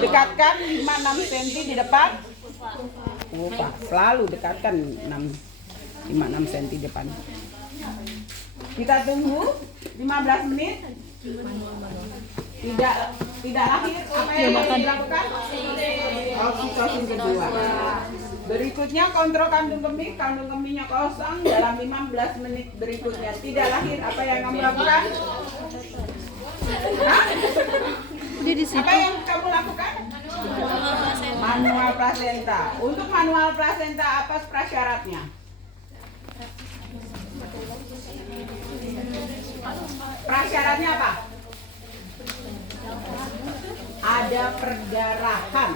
Dekatkan 5-6 cm di depan. Oh, Pak, selalu dekatkan 5-6 cm di depan. Kita tunggu 15 menit. Tidak lahir apa yang mau dilakukan? Oksitosin kedua. Berikutnya kontrol kandung kemihnya kosong dalam 15 menit berikutnya. Tidak lahir apa yang kamu lakukan? Hah? Apa yang kamu lakukan? Manual plasenta. Untuk manual plasenta apa prasyaratnya? Prasyaratnya apa? Ada perdarahan.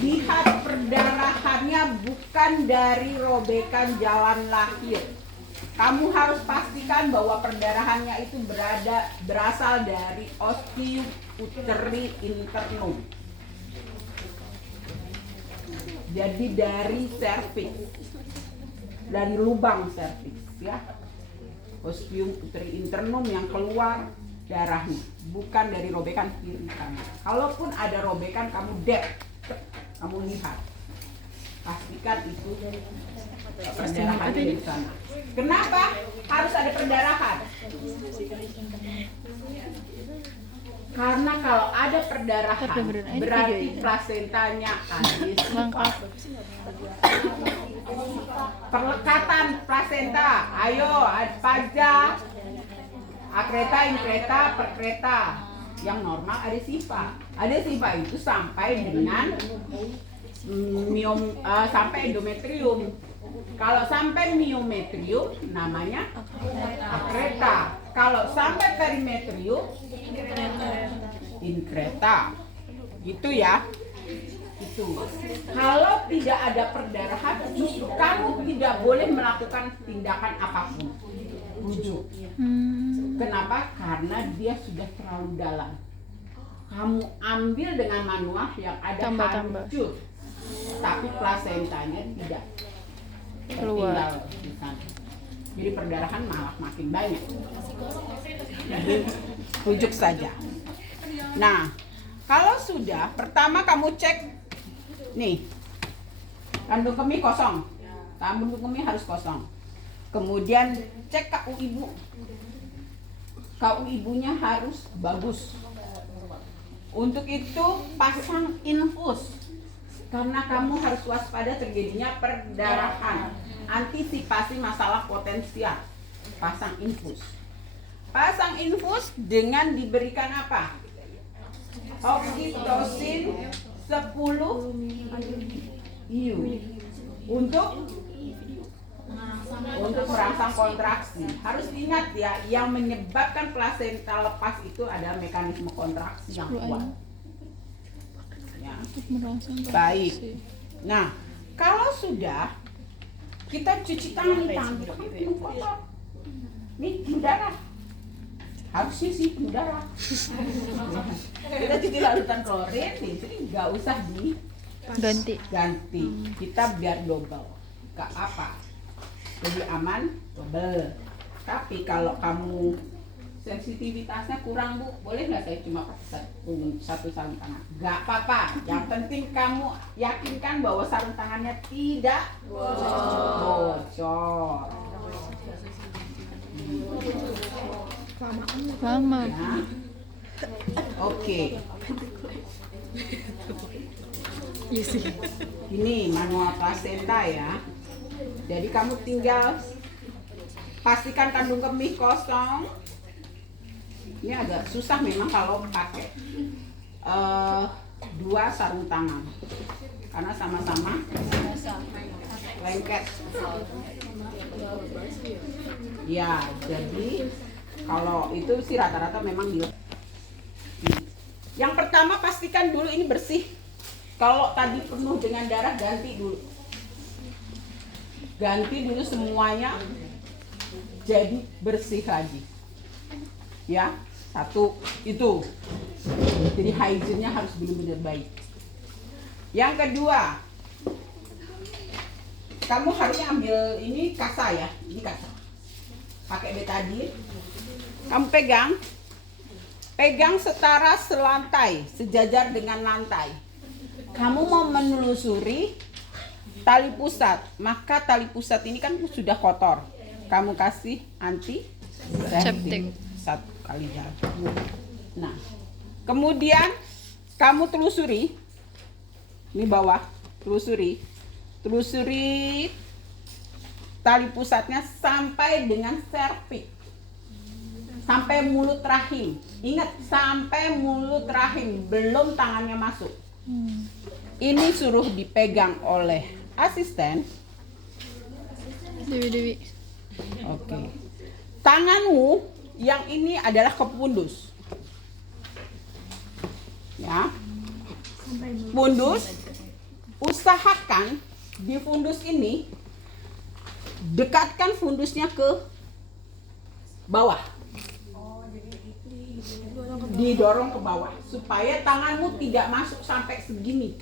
Lihat perdarahannya bukan dari robekan jalan lahir. Kamu harus pastikan bahwa perdarahannya itu berasal dari ostium uteri internum. Jadi dari serviks, dari lubang serviks, ya. Ostium uteri internum yang keluar darahnya, bukan dari robekan kiri kanan. Kalaupun ada robekan, kamu kamu lihat, pastikan itu perdarahan di sana. Kenapa harus ada perdarahan? Karena kalau ada perdarahan, berarti plasentanya habis. Perlekatan plasenta, ayo pajak, akreta, inkreta, perkreta. Yang normal adesiva. Adesiva itu sampai dengan sampai endometrium. Kalau sampai miometrium namanya akreta. Kalau sampai perimetrium inkreta. Gitu ya. Itu. Kalau tidak ada perdarahan, justru kamu tidak boleh melakukan tindakan apapun. Rujuk. Kenapa? Karena dia sudah terlalu dalam. Kamu ambil dengan manual yang ada hancur, tapi plasentanya tidak keluar di sana. Jadi perdarahan malah makin banyak. Jadi rujuk saja. Nah, kalau sudah, pertama kamu cek nih, kandung kemih kosong. Kandung kemih harus kosong. Kemudian cek KU ibu. KU ibunya harus bagus. Untuk itu pasang infus. Karena kamu harus waspada terjadinya perdarahan. Antisipasi masalah potensial. Pasang infus. Pasang infus dengan diberikan apa? Oksitosin 10 IU untuk merangsang kontraksi. Harus ingat ya, yang menyebabkan plasenta lepas itu adalah mekanisme kontraksi yang kuat. Ya. Baik. Nah, kalau sudah kita cuci tangan kotor. Nih darah. Harusnya sih darah. Kita cuci larutan klorin, jadi nggak usah diganti. Kita biar double. Gak apa. Jadi aman, double. Tapi kalau kamu sensitivitasnya kurang, Bu, boleh nggak saya cuma pakai satu sarung tangan? Gak apa-apa. Yang penting kamu yakinkan bahwa sarung tangannya tidak bocor. Lama. Ya. Oke. Ini manual plasenta ya. Jadi kamu tinggal pastikan kandung kemih kosong. Ini agak susah memang kalau pakai 2 sarung tangan, karena sama-sama lengket. Ya, jadi kalau itu sih rata-rata memang Yang pertama pastikan dulu ini bersih. Kalau tadi penuh dengan darah, ganti dulu. Ganti dulu semuanya jadi bersih lagi. Ya, satu itu. Jadi hygiene-nya harus benar-benar baik. Yang kedua, kamu harusnya ambil ini kasa ya, ini kasa. Pakai betadine. Kamu pegang pegang setara selantai, sejajar dengan lantai. Kamu mau menelusuri tali pusat, maka tali pusat ini kan sudah kotor. Kamu kasih antiseptik 1 kali jaga. Nah, kemudian kamu telusuri, ini bawah, telusuri tali pusatnya sampai dengan serviks, sampai mulut rahim. Ingat, sampai mulut rahim, belum tangannya masuk. Ini suruh dipegang oleh asisten. Dewi. Oke. Tanganmu yang ini adalah ke pundus. Ya. Pundus, usahakan di fundus ini dekatkan fundusnya ke bawah. Didorong ke bawah supaya tanganmu tidak masuk sampai segini.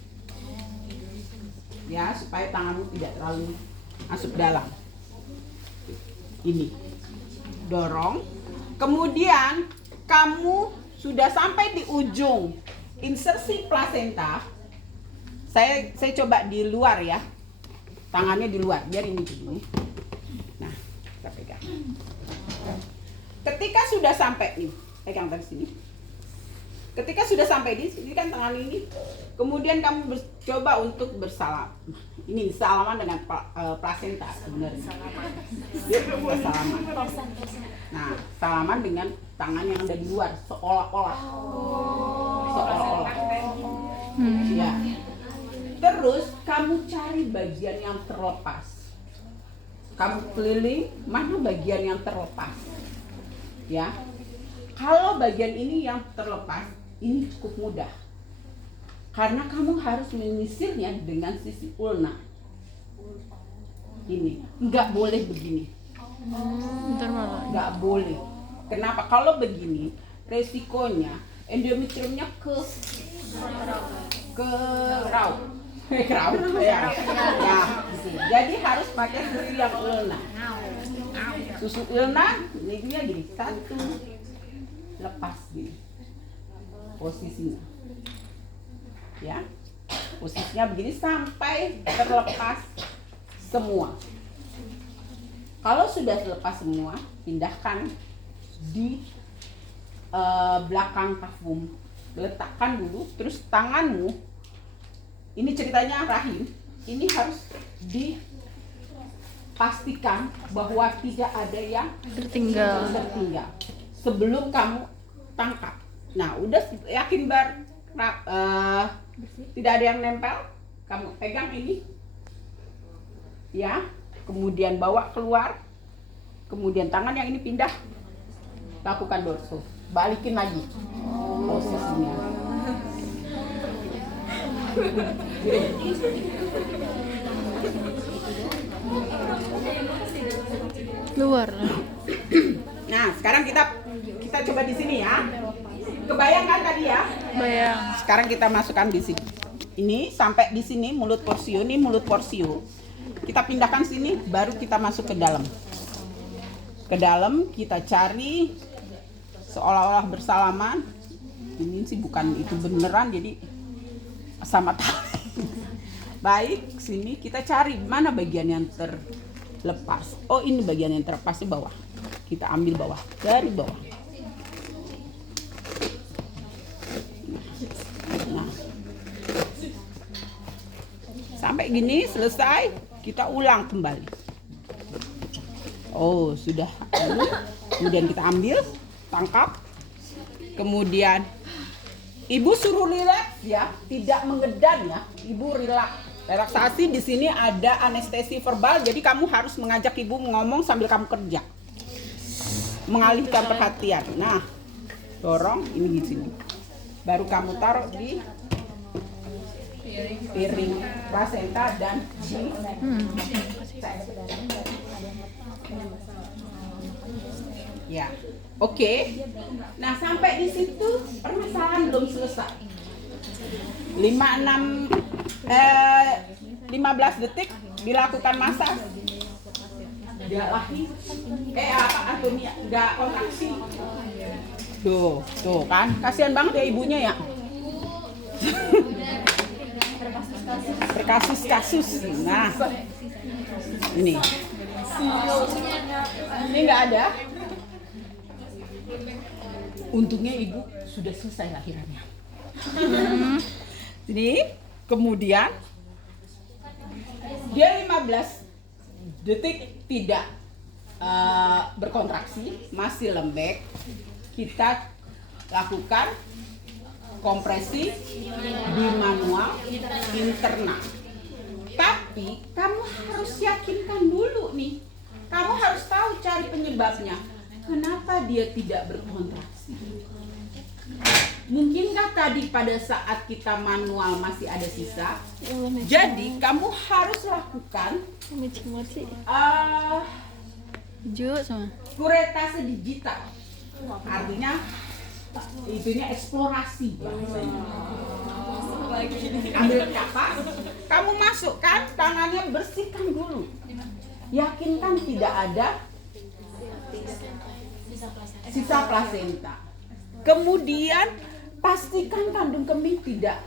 Ya, supaya tanganmu tidak terlalu masuk dalam. Ini. Dorong. Kemudian kamu sudah sampai di ujung insersi plasenta. Saya coba di luar ya. Tangannya di luar, biar ini dulu. Nah, kita pegang. Ketika sudah sampai nih, pegang dari sini. Ketika sudah sampai di sini kan tangan ini, kemudian kamu coba untuk bersalam. Ini salaman dengan plasenta sebenarnya. Dia salaman. Nah, salaman dengan tangan yang ada di luar, seolah-olah. Seolah-olah. Ya. Terus kamu cari bagian yang terlepas. Kamu keliling, mana bagian yang terlepas? Ya. Kalau bagian ini yang terlepas, ini cukup mudah. Karena kamu harus menyisirnya dengan sisi ulna. Ini, nggak boleh begini. Nggak boleh. Kenapa? Kalau begini, resikonya endometriumnya ke raut. Ya. Ya, jadi harus pakai susu yang ulna. Susu ulna, ini dia gini, 1 lepas gini. Posisinya. Ya. Posisinya begini sampai terlepas semua. Kalau sudah terlepas semua, pindahkan di belakang kafum. Letakkan dulu, terus tanganmu, ini ceritanya rahim, ini harus dipastikan bahwa tidak ada yang tertinggal sebelum kamu tangkap. Nah, udah yakin tidak ada yang nempel, kamu pegang ini, ya, kemudian bawa keluar, kemudian tangan yang ini pindah, lakukan dorso, balikin lagi posisinya. Keluar. Nah, sekarang kita coba di sini ya. Kebayang kan tadi ya? Bayang. Sekarang kita masukkan di sini. Ini sampai di sini mulut porsio, ini mulut porsio. Kita pindahkan sini, baru kita masuk ke dalam. Ke dalam kita cari seolah-olah bersalaman. Ini sih bukan itu beneran, jadi sama tali. Baik, sini kita cari mana bagian yang terlepas. Oh, ini bagian yang terlepas di bawah. Kita ambil bawah, dari bawah. Nah. Sampai gini selesai, kita ulang kembali. Oh, sudah. Kemudian kita ambil, tangkap. Kemudian ibu suruh rileks ya, tidak mengedan ya. Ibu relaksasi. Di sini ada anestesi verbal, jadi kamu harus mengajak ibu ngomong sambil kamu kerja. Mengalihkan perhatian. Nah, dorong ini di sini. Baru kamu taruh di piring plasenta dan di ya. Oke. Nah, sampai di situ permasalahan belum selesai. 15 detik dilakukan massage. Dia lagi Atonia enggak kontraksi. Tuh kan, kasihan banget ya ibunya ya. Berkasus-kasus. Nah, ini nggak ada. Untungnya ibu sudah selesai lahirannya. Jadi kemudian dia 15 detik tidak berkontraksi, masih lembek. Kita lakukan kompresi di manual internal. Tapi kamu harus yakinkan dulu nih. Kamu harus tahu cari penyebabnya. Kenapa dia tidak berkontraksi? Mungkinkah tadi pada saat kita manual masih ada sisa? Jadi kamu harus lakukan kuretase digital. Artinya itunya eksplorasi. Ambil kapas, kamu masukkan tangannya, bersihkan dulu. Yakinkan tidak ada sisa plasenta. Kemudian pastikan kandung kemih tidak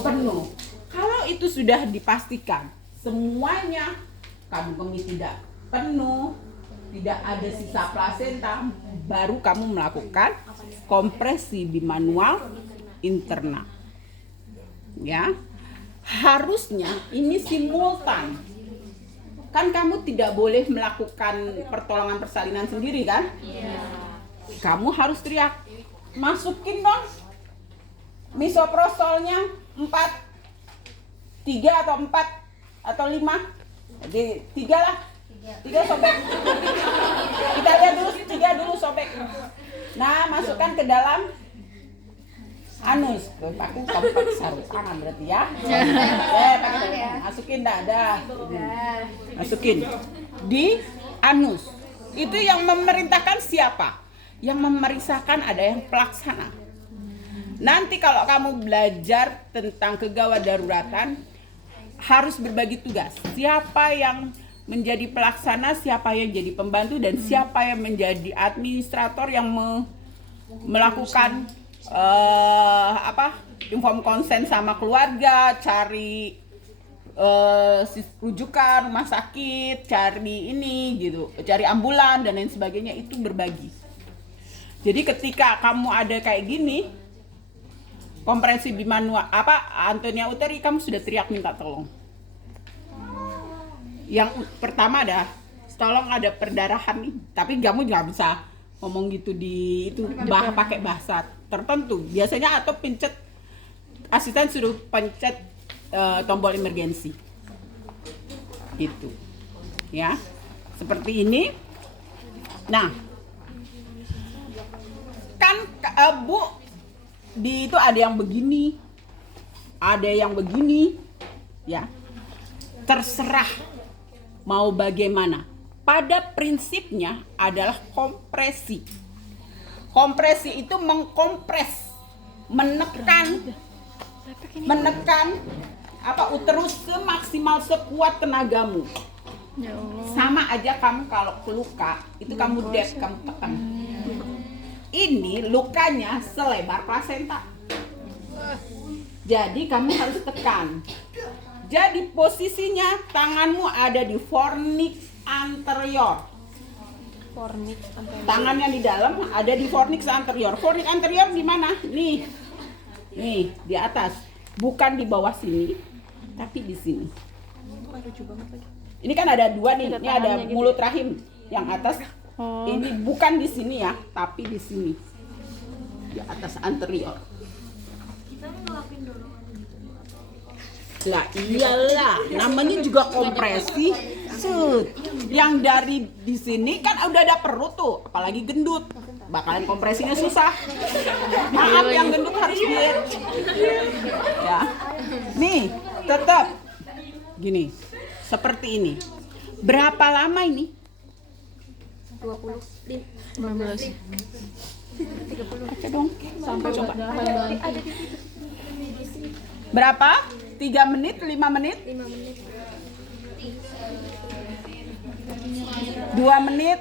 penuh. Kalau itu sudah dipastikan semuanya kandung kemih tidak penuh, tidak ada sisa plasenta, baru kamu melakukan kompresi di manual internal. Ya, harusnya ini simultan. Kan kamu tidak boleh melakukan pertolongan persalinan sendiri kan? Kamu harus teriak, masukin dong misoprostolnya 4, 3 atau 4 atau 5. Jadi 3 lah. 3 sobek. Kita lihat dulu 3 dulu sobek. Nah, masukkan ke dalam anus. Pakai kompak sarung tangan berarti ya. Pakai masukin dah. Masukin di anus. Itu yang memerintahkan siapa? Yang memeriksakan ada yang pelaksana. Nanti kalau kamu belajar tentang kegawat daruratan harus berbagi tugas. Siapa yang menjadi pelaksana, siapa yang jadi pembantu, dan siapa yang menjadi administrator yang melakukan inform konsen sama keluarga, cari rujukan rumah sakit, cari ini gitu, cari ambulan dan lain sebagainya. Itu berbagi. Jadi ketika kamu ada kayak gini, kompresi bimanual Antonia Uteri, kamu sudah teriak minta tolong. Yang pertama ada, tolong ada perdarahan nih, tapi kamu nggak bisa ngomong gitu di itu, pakai bahasa tertentu. Biasanya atau pencet, asisten suruh pencet tombol emergensi. Gitu. Ya. Seperti ini. Nah, kan Bu, di itu ada yang begini, ada yang begini, ya. Terserah mau bagaimana. Pada prinsipnya adalah kompresi. Kompresi itu mengkompres, menekan uterus semaksimal sekuat tenagamu. Sama aja kamu kalau luka, itu kamu kamu tekan. Ini lukanya selebar plasenta. Jadi kamu harus tekan. Jadi posisinya tanganmu ada di fornix anterior. Tangan yang di dalam ada di fornix anterior. Fornix anterior di mana? Nih, di atas. Bukan di bawah sini, tapi di sini. Ini kan ada 2 nih. Ini ada mulut rahim yang atas. Ini bukan di sini ya, tapi di sini. Di atas anterior. Kita ngelakuin dorongan gitu atau? Lah iyalah, namanya juga kompresi. Yang dari di sini kan udah ada perut tuh, apalagi gendut. Bakalan kompresinya susah. Maaf yang gendut harus diet. Ya. Nih, tetap gini. Seperti ini. Berapa lama ini? 15. 30. Baca dong. Sampai coba. Berapa? 3 menit, 5 menit? 5 menit. 2 menit.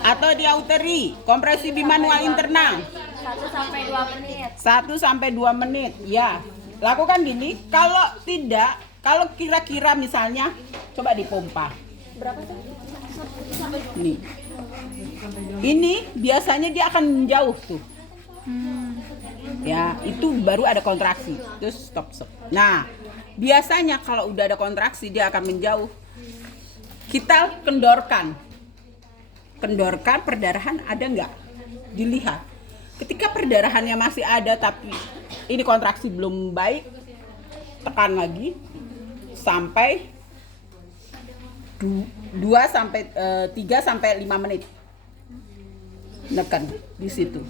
Atau di auteri, kompresi bimanual internal 1 sampai 2 menit. 1 sampai 2 menit. Ya, lakukan gini. Kalau tidak, kalau kira-kira misalnya, coba dipompa. Berapa tuh? Nih. Ini biasanya dia akan menjauh tuh. Ya, itu baru ada kontraksi. Terus stop. Nah, biasanya kalau udah ada kontraksi dia akan menjauh. Kita kendorkan perdarahan ada nggak? Dilihat. Ketika perdarahannya masih ada tapi ini kontraksi belum baik, tekan lagi sampai 3 sampai 5 menit. Nekan di situ.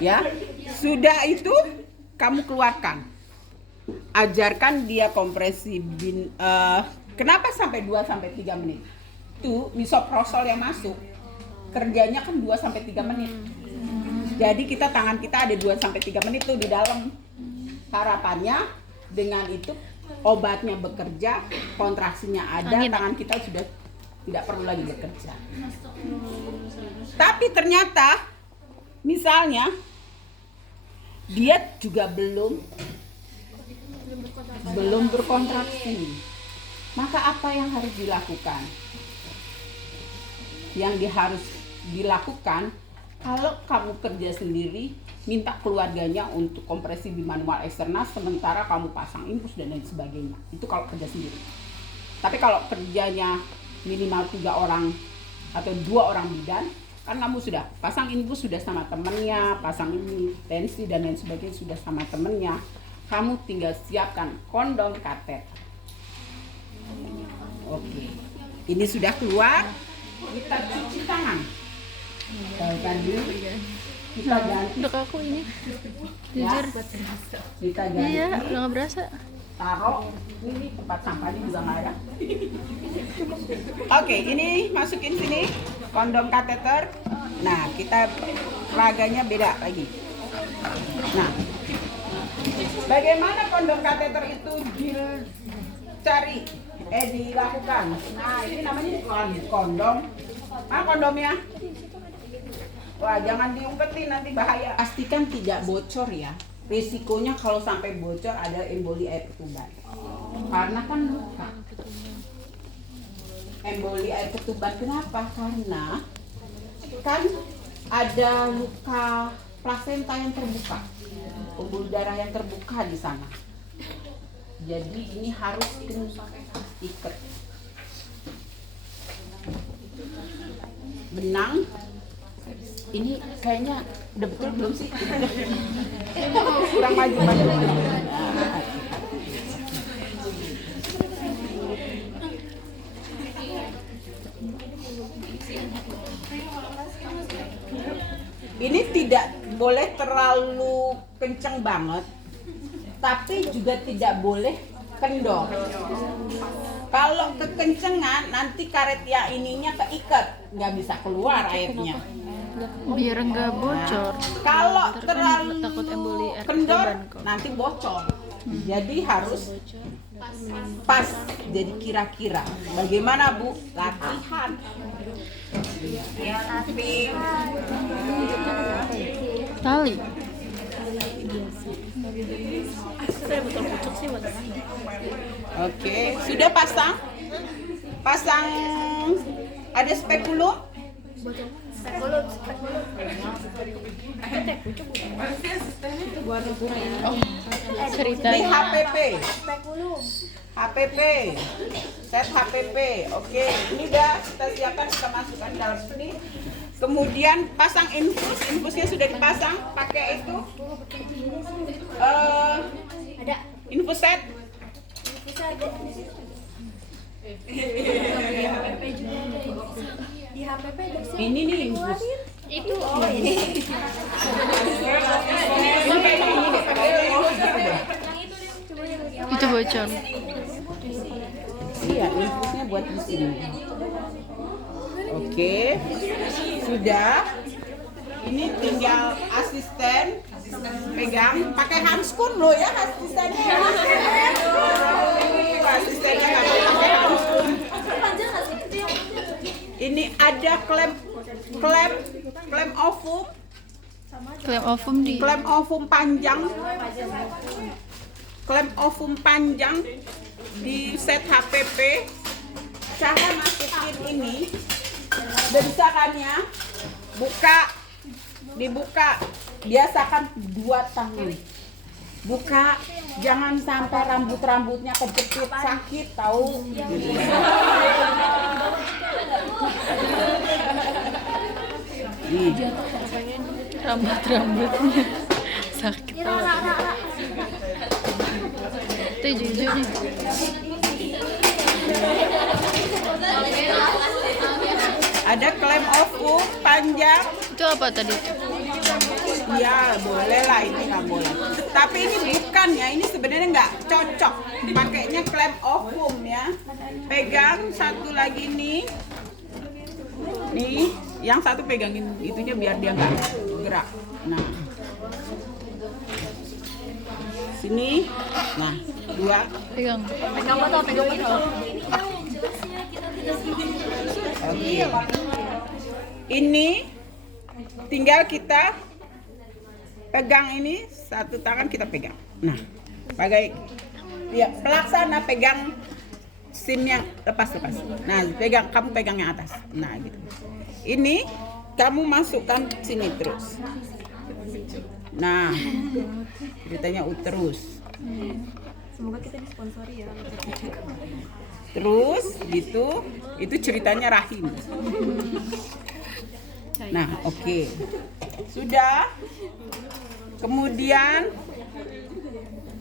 Ya. Sudah itu kamu keluarkan. Ajarkan dia kompresi kenapa sampai 2 sampai 3 menit? Itu misoprostol yang masuk. Kerjanya kan 2 sampai 3 menit. Jadi tangan kita ada 2 sampai 3 menit tuh di dalam. Harapannya dengan itu obatnya bekerja, kontraksinya ada, tangan kita sudah tidak perlu lagi bekerja. Tapi ternyata misalnya dia juga belum berkontraksi. Maka apa yang harus dilakukan? Yang harus dilakukan, kalau kamu kerja sendiri, minta keluarganya untuk kompresi bimanual eksternal sementara kamu pasang infus dan lain sebagainya. Itu kalau kerja sendiri. Tapi kalau kerjanya minimal 3 orang atau 2 orang bidan, kan kamu sudah pasang infus sudah sama temennya, pasang ini tensi dan lain sebagainya sudah sama temennya. Kamu tinggal siapkan kondom katet. Oke. Ini sudah keluar. Kita cuci tangan. Tadi kita ganti. Udah aku ini. Ya, Jujur. kita ganti. Iya, udah nggak berasa. Taruh ini tempat sampahnya juga nggak ada. Oke, ini masukin sini kondom kateter. Nah, kita raganya beda lagi. Nah, bagaimana kondom kateter itu dilakukan? Nah, ini namanya kondom. Kondomnya? Wah, jangan diumpetin nanti bahaya. Pastikan tidak bocor ya. Risikonya kalau sampai bocor ada emboli air ketuban. Karena kan luka. Emboli air ketuban kenapa? Karena kan ada luka plasenta yang terbuka. Pembuluh darah yang terbuka di sana. Jadi ini harus ikat. Benang. Ini kayaknya udah betul belum sih? Kurang maju. Ini tidak boleh terlalu kencang banget, tapi juga tidak boleh kendor. Kalau kekencengan nanti karet yang ininya keikat, nggak bisa keluar airnya. Biar nggak bocor. Kalau Ntar kan terlalu takut emboli air kendor ketuban kok. nanti bocor. Jadi harus pas. Jadi kira-kira. Bagaimana Bu? Latihan. Ya, tapi Tali. Oke, sudah pasang? Pasang ada spekulum? Cerita. Ini HPP, set HPP. Oke, ini udah kita siapkan, kita masukkan dalam sini. Kemudian pasang infusnya sudah dipasang. Pakai itu Ada. infus set. Di HPP Ini nih infus. itu ini. Itu bocor. Iya, infusnya buat di sini. Oke, sudah. Ini tinggal asisten pegang, pakai handskun loh ya asistennya. Asistennya nggak boleh pakai handskun. Ini ada klem ovum, Klem ovum di. klem ovum panjang, klem ovum panjang di set HPP. Cara masukin ini, biasakannya dibuka, biasakan 2 tangan. Buka, jangan sampai rambutnya kejepit, sakit tahu. Rambutnya sakit. Itu hijau-hijaunya. Ada klem ovum panjang. Itu apa tadi? Ya boleh lah, ini nggak boleh. Tapi ini bukan ya, ini sebenarnya nggak cocok. Pakainya klem ovum ya. Pegang satu lagi nih. Nih, yang satu pegangin itunya biar dia nggak gerak. Nah, sini. Nah, 2. Pegang. Pegang botol. Oke. Ini tinggal kita pegang ini, satu tangan kita pegang. Nah, bagai ya pelaksana pegang SIM yang lepas. Nah, kamu pegang yang atas. Nah, gitu. Ini kamu masukkan sini terus. Nah, ceritanya terus. Semoga kita disponsori ya. Terus gitu, itu ceritanya rahim. Nah, oke. Sudah. Kemudian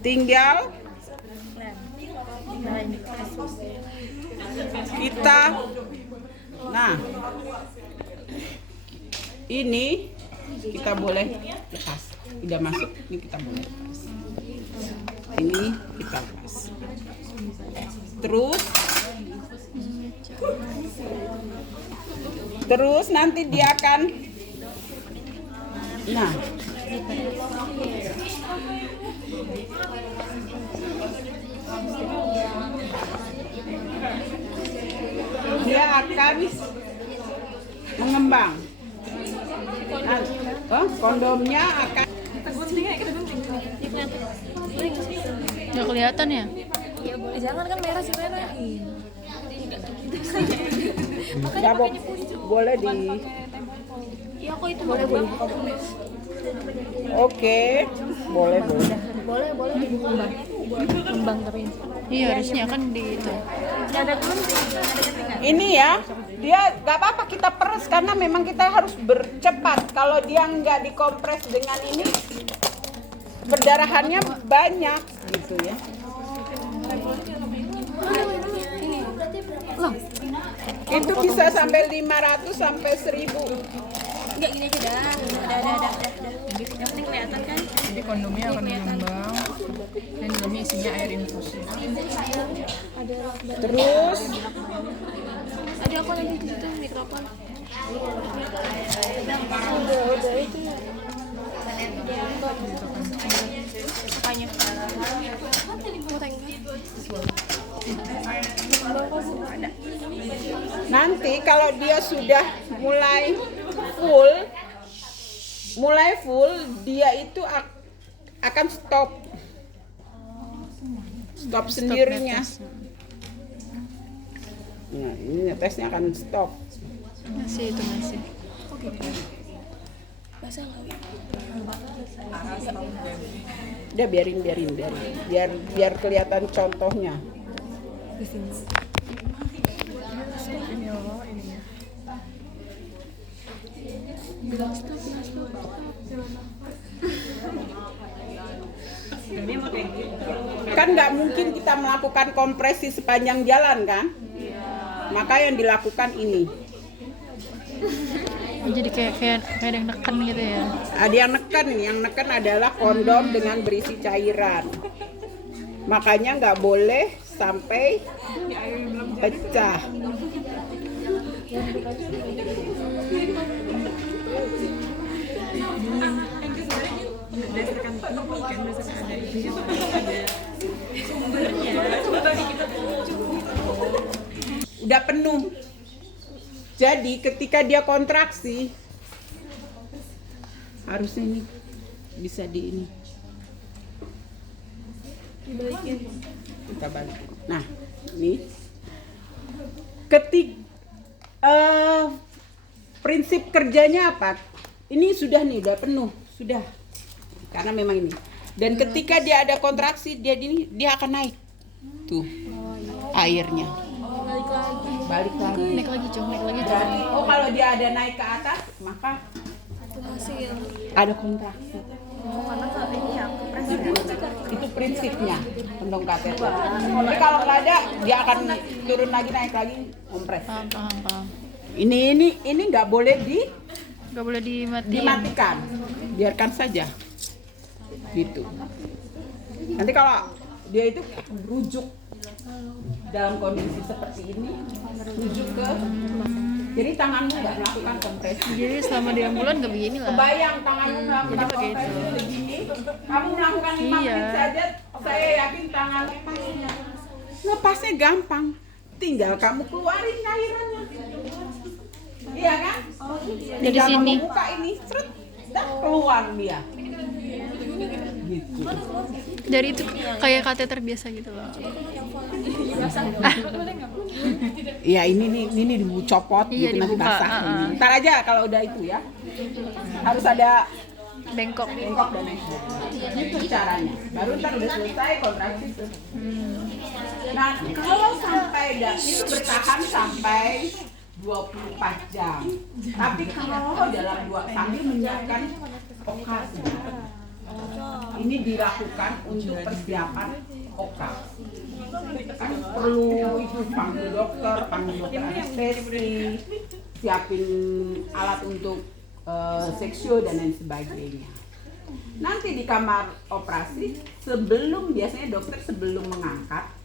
tinggal kita, nah, ini kita boleh lepas. Tidak masuk, ini kita boleh lepas. Ini kita lepas. Terus nanti dia akan, nah, dia akan mengembang. Nah, kondomnya akan Nggak kelihatan ya? Jangan kan merah sih merah. ya, boleh di. Iya kok itu boleh. Oke, boleh. Boleh kembang tapi. Iya, harusnya kan di itu. Ada gunting, Ini ya, dia nggak apa-apa kita peres karena memang kita harus bercepat. Kalau dia nggak dikompres dengan ini, perdarahannya banyak gitu ya. Itu bisa sampai 500 sampai 1000. Enggak gini aja dah. Udah. Yang penting kelihatan kan? Jadi kondomnya akan mengembang dan dalamnya isinya air infus. Terus Ada aku lagi di situ mikrofon. Udah itu ya. Apanya? nanti kalau dia sudah mulai full, dia itu akan stop sendirinya. Nah, ini netesnya akan stop. Masih. Basah enggak? Dia biarin. Biar kelihatan contohnya. Kan nggak mungkin kita melakukan kompresi sepanjang jalan kan? Maka yang dilakukan ini. Jadi kayak ada yang neken gitu ya. Ada yang neken adalah kondom dengan berisi cairan. Makanya nggak boleh sampai pecah. Udah penuh Jadi ketika dia kontraksi harusnya ini bisa di ini. Kita balikin. Nah, ini prinsip kerjanya apa? Ini sudah nih, udah penuh, sudah. Karena memang ini. Dan ketika dia ada kontraksi, dia akan naik. Tuh. Airnya. Balik lagi. Naik lagi, Cung. Naik lagi, Cung. Jadi, kalau dia ada naik ke atas, maka hasil. ada kontraksi. Karena ini ya kepresan. Itu prinsipnya pendong kateter. Tapi kalau nggak ada, dia akan turun lagi, naik lagi, kompres. Paham. Ini nggak boleh Gak boleh dimatiin. dimatikan, biarkan saja. Gitu. Nanti kalau dia itu rujuk dalam kondisi seperti ini, rujuk ke, jadi tanganmu nggak melakukan kompresi. Jadi selama di ambulan gak begini lah. Kebayang tanganmu melakukan Jadi pakai kompresi itu. begini, kamu melakukan 5 Iya. menit saja, saya yakin tangan lepasnya gampang. Tinggal kamu keluarin cairannya. Iya kan? Dari Tinggal sini. kamu buka ini, seret, dah keluar dia. Gitu. Dari itu kayak kateter biasa gitu loh. Iya ini dicopot Iya, gitu nanti dibuka, basah. uh-uh. Ntar aja kalau udah itu ya. Harus ada Bengkok. bengkok dan lain sebagainya. Itu caranya. Baru ntar udah selesai kontraksi tuh. Nah kalau sampai ini bertahan sampai 24 jam. Tapi kalau dalam sambil menyiapkan operasi, ini dilakukan untuk persiapan operasi. Kan perlu itu panggil dokter anestesi, siapin alat untuk seksio dan lain sebagainya. Nanti di kamar operasi biasanya dokter sebelum mengangkat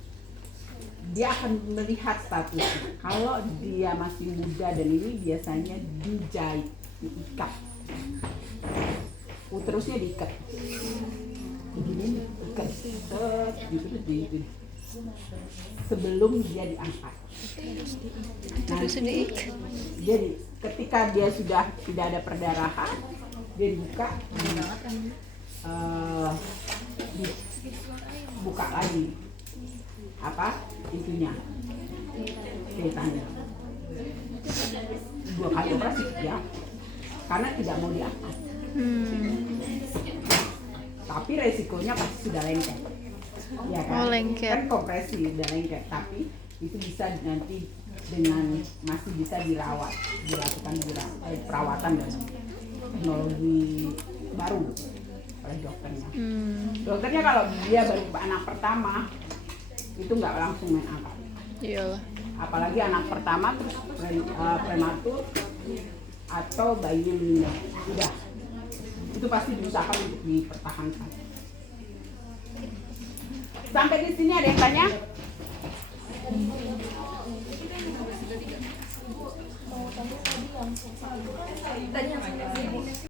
dia akan melihat statusnya. Kalau dia masih muda dan ini biasanya dijahit, diikat. Uterusnya diikat. Begini ikat. Gitu. Sebelum dia diangkat. Terus diikat. Jadi ketika dia sudah tidak ada perdarahan, dia dibuka, buka lagi apa itunya, ceritanya 2 kali operasi ya, karena tidak mau diangkat. Tapi resikonya pasti sudah lengket. Ya kan? Oh, lengket. Kan kompresi udah lengket, tapi itu bisa nanti dengan masih bisa dilakukan perawatan dan teknologi baru oleh dokternya. Dokternya kalau dia baru anak pertama itu nggak langsung main angkat. Iyalah. Apalagi anak pertama terus prematur atau bayinya meninggal, udah itu pasti diusahakan untuk dipertahankan. Sampai di sini ada yang tanya?